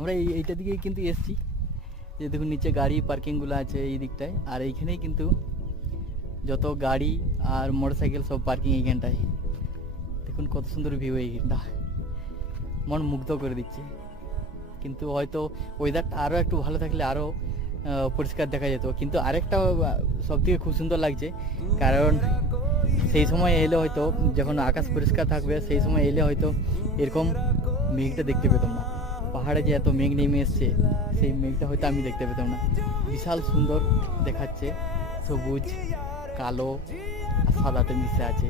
আমরা এইটা দিকেই কিন্তু এসছি, যে দেখুন নিচে গাড়ি পার্কিংগুলো আছে এই দিকটায়, আর এইখানেই কিন্তু যত গাড়ি আর মোটরসাইকেল সব পার্কিং এইখানটায়। দেখুন কত সুন্দর ভিউ এইখানটা, মন মুগ্ধ করে দিচ্ছে। কিন্তু হয়তো ওয়েদারটা আরও একটু ভালো থাকলে আরও পরিষ্কার দেখা যেত। কিন্তু আরেকটা সব থেকে খুব সুন্দর লাগছে, কারণ সেই সময় এলে হয়তো যখন আকাশ পরিষ্কার থাকবে সেই সময় এলে হয়তো এরকম মেঘটা দেখতে পেতাম না। পাহাড়ে যে এত মেঘ নেমে এসছে সেই মেঘটা হয়তো আমি দেখতে পেতাম না। বিশাল সুন্দর দেখাচ্ছে, সবুজ কালো আর সাদাতে মিশে আছে।